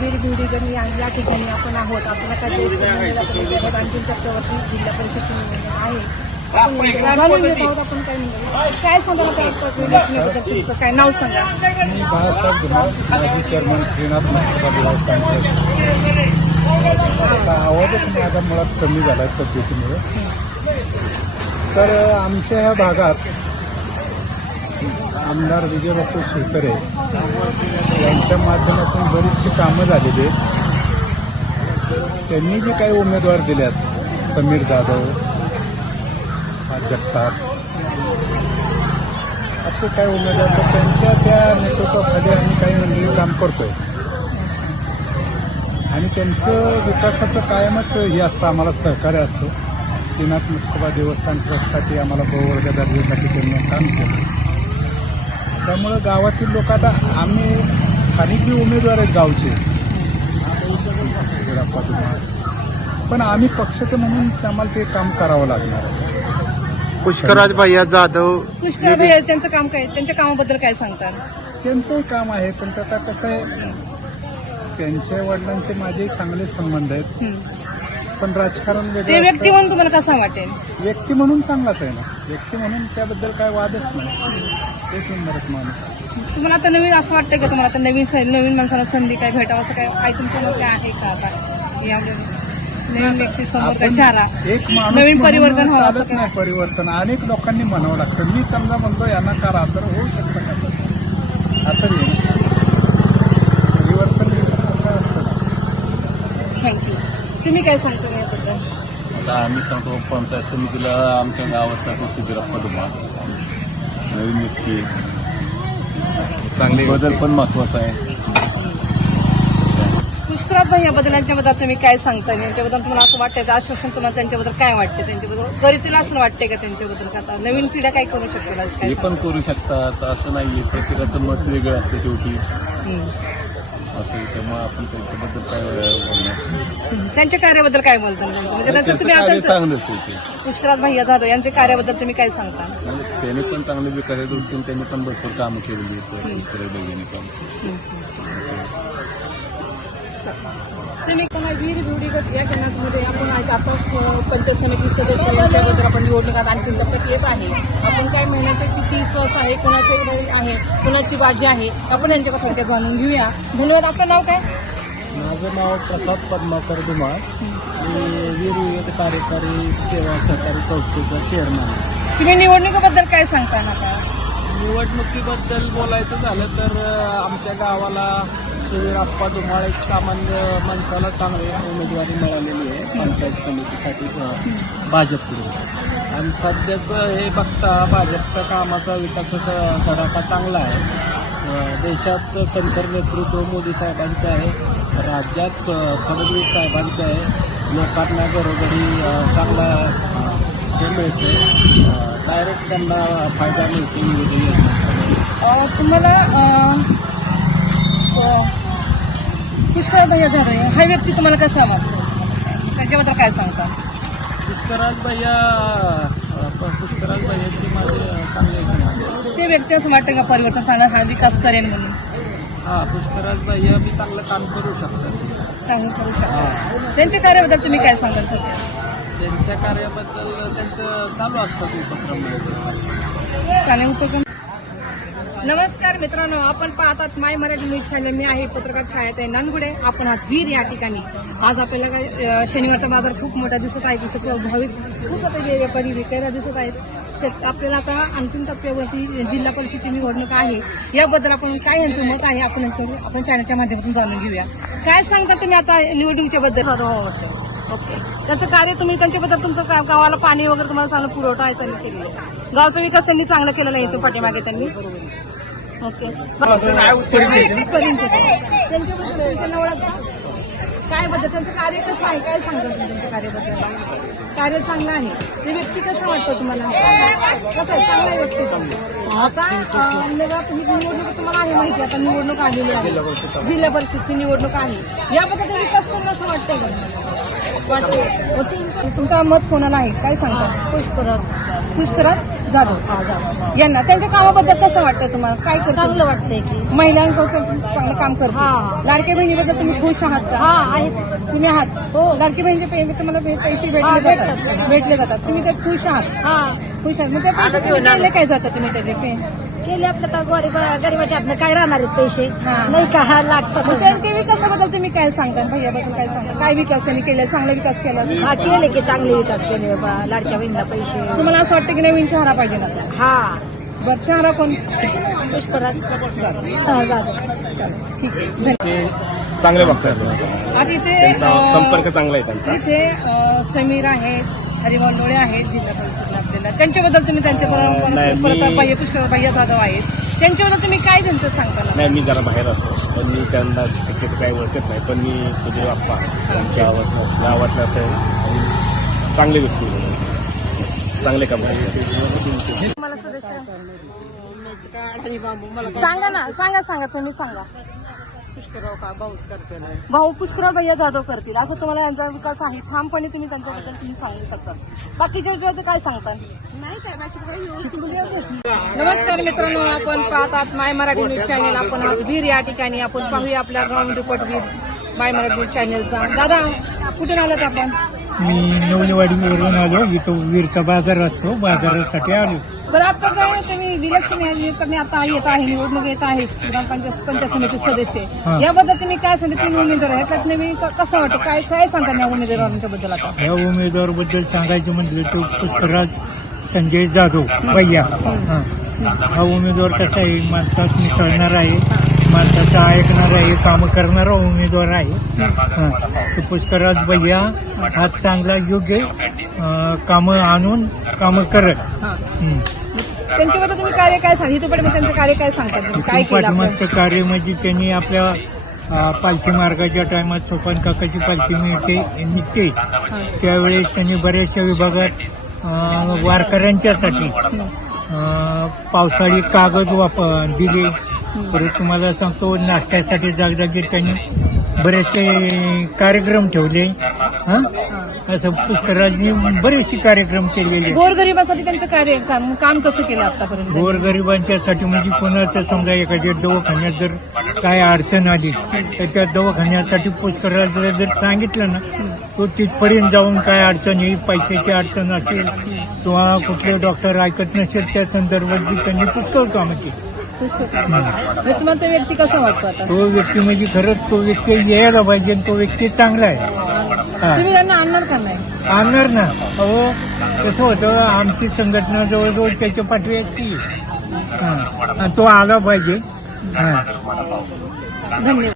वीर भिवडीकर या ठिकाणी आपण आहोत. आपल्याला काय अंतिम टप्प्यावरती जिल्हा परिषद आहे. आपण काय काय सांगाल तुमचं काय नाव सांगा. मी बाळासाहेब धुमाळ, माजी चेअरमन श्रीनाथ मुस्तफा. आवाजच माझा मुळात कमी झाला तब्येतीमुळे. तर आमच्या ह्या भागात आमदार विजयबापू शेखरे यांच्या माध्यमातून बरीचशी कामं झालेली आहेत. त्यांनी जे काही उमेदवार दिल्यात, समीर जाधव, जगताप, असे काही उमेदवार, तर त्यांच्या त्या नेतृत्वाखाली आम्ही काही मंडळी काम करतोय आणि त्यांचं विकासाचं कायमच हे असतं, आम्हाला सहकार्य असतं. श्रीनाथ मुस्तफा देवस्थान ट्रस्टसाठी आम्हाला बहुवर्ग दर्जासाठी त्यांनी काम केलं. त्यामुळं गावातील लोक आता आम्ही स्थानिक जे उमेदवार आहेत गावचे, पण आम्ही पक्षाचे म्हणून आम्हाला ते काम करावं लागणार आहे. पुष्कराज भैया जाधव, पुष्कळ भैया त्यांचं काम काय, त्यांच्या कामाबद्दल काय सांगतात. त्यांचंही काम आहे, पण आता कसं आहे, त्यांच्या वडिलांचे माझे चांगले संबंध आहेत, पण राजकारण ते वेगळं. व्यक्ती म्हणून तुम्हाला कसं वाटेल. व्यक्ती म्हणून चांगलाच आहे ना, व्यक्ती म्हणून त्याबद्दल काय वादच नाही. एक नंबरच माणूस. तुम्हाला आता नवीन असं वाटतं का तुम्हाला आता नवीन माणसाला संधी काय भेटावं असं काय तुमच्या मते आहे का आता या नवीन व्यक्ती समोर काय चारा एक माणूस नवीन म्हणून परिवर्तन व्हावं असं चालत काय. नाही. परिवर्तन अनेक लोकांनी म्हणावं लागतं. मी समजा म्हणतो यांना करा तर होऊ शकतं का तसं, असं नाही. परिवर्तन असतं. थँक्यू. तुम्ही काय सांगता याबद्दल. आता आम्ही सांगतो पंचायत समितीला आमच्या गावाचा शिबिराप्पा धुमाळ नवीन व्यक्ती, चांगले बदल पण महत्वाचा आहे. पुष्कराज भाई याबद्दल यांच्याबद्दल तुम्ही काय सांगता. यांच्याबद्दल तुम्हाला असं वाटतं आश्वासन तुम्हाला त्यांच्याबद्दल काय वाटतं, त्यांच्याबद्दल करीतील असं वाटतंय का त्यांच्याबद्दल का आता नवीन पिढ्या काय करू शकतील असं काय हे पण करू शकतात, असं नाहीये. प्रत्येकाचं मत वेगळं असतं शेवटी असं. त्यामुळे आपण त्यांच्याबद्दल काय बोलणार. त्यांच्या कार्याबद्दल काय बोलता म्हणजे त्यांचं तुम्ही कार्य आता चांगलंच आहे. पुष्कराज भैया जाधव यांच्या कार्याबद्दल तुम्ही काय सांगता. त्यांनी पण चांगले विकास दृष्टीने त्यांनी पण भरपूर कामं केलेली आहेत पण. तुम्ही वीर भिवडीकर या केंद्रामध्ये आपण आता पंचायत समिती सदस्य यांच्याबद्दल आपण निवडणुकात आणखी टप्प्यात येत आहे. आपण काय महिन्याचे किती विश्वास आहे, कोणाचे आहे, कोणाची बाजी आहे, आपण यांच्याकडे थोडक्यात जाणून घेऊया. धन्यवाद. आपलं नाव काय. माझं नाव प्रसाद पद्माकर धुमाळ. मी वीर विविध कार्यकारी सेवा सहकारी संस्थेचा चेअरमन. तुम्ही निवडणुकीबद्दल काय सांगता आता. निवडणुकीबद्दल बोलायचं झालं तर आमच्या गावाला वीराप्पा धुमाळ एक सामान्य माणसाला चांगली उमेदवारी मिळालेली आहे पंचायत समितीसाठी भाजपकडून. आणि सध्याचं हे बघता भाजपच्या कामाचा विकासाचा धडाका चांगला आहे. देशात कणखर नेतृत्व मोदी साहेबांचं आहे, राज्यात फडणवीस साहेबांचं आहे. लोकांना घरोघरी चांगला हे मिळते, डायरेक्ट त्यांना फायदा मिळतो निवडून. तुम्हाला पुष्कराज भैया जाधव हा व्यक्ती तुम्हाला कसा वाटतो, त्याच्याबद्दल काय सांगता. पुष्कराज भैयाची माझे चांगले ते व्यक्ती असं वाटतं का परिवर्तन चांगला हा विकास करेल म्हणून. पुष्कराज भैया मी चांगलं काम करू शकतो. चांगलं करू शकता. त्यांच्या कार्याबद्दल तुम्ही काय सांगाल. त्यांच्या कार्याबद्दल त्यांचं चालू असतं उपक्रम. चालेल उपक्रम. नमस्कार मित्रांनो, आपण पाहतात माय मराठी न्यूज चॅनल. मी आहे पत्रकार छायात आहे नांदगुडे. आपण आहात वीर या ठिकाणी. आज आपल्याला काय शनिवारचा बाजार खूप मोठा दिसत आहे. तिथं भाविक खूप आता व्यापारी विकायला दिसत आहेत. आपल्याला आता अंतिम टप्प्यावरती जिल्हा परिषदेची निवडणूक आहे. याबद्दल आपण काय यांचं मत आहे आपण चॅनलच्या माध्यमातून जाणून घेऊया. काय सांगता तुम्ही आता निवडणुकीच्या बद्दल. ओके. त्याचं कार्य तुम्ही त्यांच्याबद्दल तुमचं गावाला पाणी वगैरे तुम्हाला चांगलं पुरवठा आहे त्यांनी केलेलं आहे. गावचा विकास त्यांनी चांगला केलेला आहे. तो पाठीमागे त्यांनी. ओके. काय बद्दल त्यांचं कार्य कसं आहे, काय सांगतात तुम्ही त्यांच्या कार्याबद्दल. कार्य चांगलं आहे. ते व्यक्ती कसं वाटतं तुम्हाला. कसं आहे चांगला आहे व्यक्ती. आता तुम्ही निवडणूक तुम्हाला आहे माहिती, आता निवडणूक आलेली आहे, जिल्हा परिषदची निवडणूक आहे. याबद्दल विकास करणं असं वाटतं का. वाटतं. तुमचं मत कोणाला आहे काय सांगता. पुष्कराज जाधव यांना त्यांच्या कामाबद्दल कसं वाटतं तुम्हाला? काय करतो? चांगलं वाटतंय की महिलांकडून चांगलं काम करतो. हा. लाडक्या बहिणीबद्दल तुम्ही खुश आहात का? हा आहेत तुम्ही आहात. हो. लाडकी बहिणीचे तुम्हाला पैसे हा, भेटले जातात. तुम्ही त्यात खुश आहात? हा खुश आहात. मग त्या पैसे तुम्ही केले काय जातं तुम्ही त्याचे? केले आपलं तर गरीबाच्या हातनं काय राहणार आहेत पैसे हा. नाही का हा लागतात मग त्यांच्या विकासाबद्दल तुम्ही काय सांगता? भैयाबद्दल काय सांगता? काय विकास त्यांनी केला? चांगला विकास केला? हा केले की चांगले विकास केले लाडक्या बहिणीला पैसे तुम्हाला असं वाटतं की नवीन चेहरा पाहिजे ना? हा बरं, चेहरा कोण? पुष्पराज जाधव ठीक आहे, धन्यवाद. ते चांगले बघतात आता इथे संपर्क चांगला आहे त्यांचा. इथे समीर आहेत, हरिभाऊ लोळे आहेत जिल्हा परिषदला आपल्याला. त्यांच्याबद्दल तुम्ही नाही, त्यांच्या पुष्कर भैया जाधव आहेत, त्यांच्याबद्दल तुम्ही काय त्यांचं सांगता? नाही, मी जरा बाहेर असतो पण मी त्यांना शक्यतो काही ओळखत नाही, पण मी तुझे बाप्पा आमच्या गावातलं असेल आणि चांगले व्यक्ती आहेत. चांगले काम करतात. मला सदस्य सांगा ना, सांगा तुम्ही सांगा. भाऊ पुष्कराव भैया जाधव करतील असं तुम्हाला यांचा विकास आहे ठामपणे तुम्ही त्यांच्याबद्दल तुम्ही सांगू शकता. बाकीच्या विषयाचं काय सांगता? नमस्कार मित्रांनो, आपण पाहतात माय मराठी न्यूज चॅनल. आपण आज वीर या ठिकाणी आपण पाहूया आपल्या ग्राउंड रिपोर्ट वीर माय मराठी न्यूज चॅनलचा. दादा कुठून आलात आपण? मी नवलेवाडीवरून आलो. इथं वीरचा बाजार असतो, बाजारासाठी आलो. बरं, आता काय तुम्ही इलेक्शन करणे आता येत आहे, निवडणूक येत आहे, पंचायत समिती सदस्य, हा. याबद्दल तुम्ही काय सांगता? 3 उमेदवार आहेत, ह्याच्यात तुम्ही कसं वाटतं? काय सांगता या उमेदवारांच्या बद्दल? आता या उमेदवाराबद्दल सांगायचं म्हटलं तो पुष्कराज संजय जाधव भैया. हा उमेदवार कसा आहे, माणसात मिसळणार आहे, माणसाचं ऐकणार आहे, कामं करणारा उमेदवार आहे. तो पुष्कराज भैया हा चांगला योग्य कामं आणून कामं करत. त्यांच्याबद्दल तुम्ही कार्य काय सांगा? इथं पण त्यांचं कार्य काय सांगतात? काय केलं आपण? पाठीमागचं कार्य म्हणजे त्यांनी आपल्या पालखी मार्गाच्या टायमात सोपान काकाची पालखी निघते त्यावेळेस त्यांनी बऱ्याचशा विभागात वारकऱ्यांच्यासाठी पावसाळी कागद दिले. परत तुम्हाला सांगतो नाश्त्यासाठी जागजागी त्यांनी बरेचसे कार्यक्रम ठेवले. असं पुष्कराजनी बरेचसे कार्यक्रम केलेले. गोरगरिबासाठी त्यांचं कार्य काम कसं केलं आतापर्यंत? गोरगरिबांच्यासाठी म्हणजे कोणाचं समजा एखाद्या दवाखान्यात जर काय अडचण आली तर त्या दवाखान्यासाठी पुष्कराजला जर सांगितलं ना, तो तिथपर्यंत जाऊन काय अडचण येईल, पैशाची अडचण असेल किंवा कुठले डॉक्टर ऐकत नसेल त्या संदर्भात त्यांनी पुष्कळ कामं केली. तुम्हाला तो व्यक्ती कसा वाटतो आता? तो व्यक्ती म्हणजे खरंच तो व्यक्ती यायला पाहिजे. तो व्यक्ती चांगला आहे. तुम्ही त्यांना आणणार का नाही? आणणार ना. अहो कसं होतं, आमची संघटना जवळजवळ त्याच्या पाठवी असते. तो आला पाहिजे. धन्यवाद.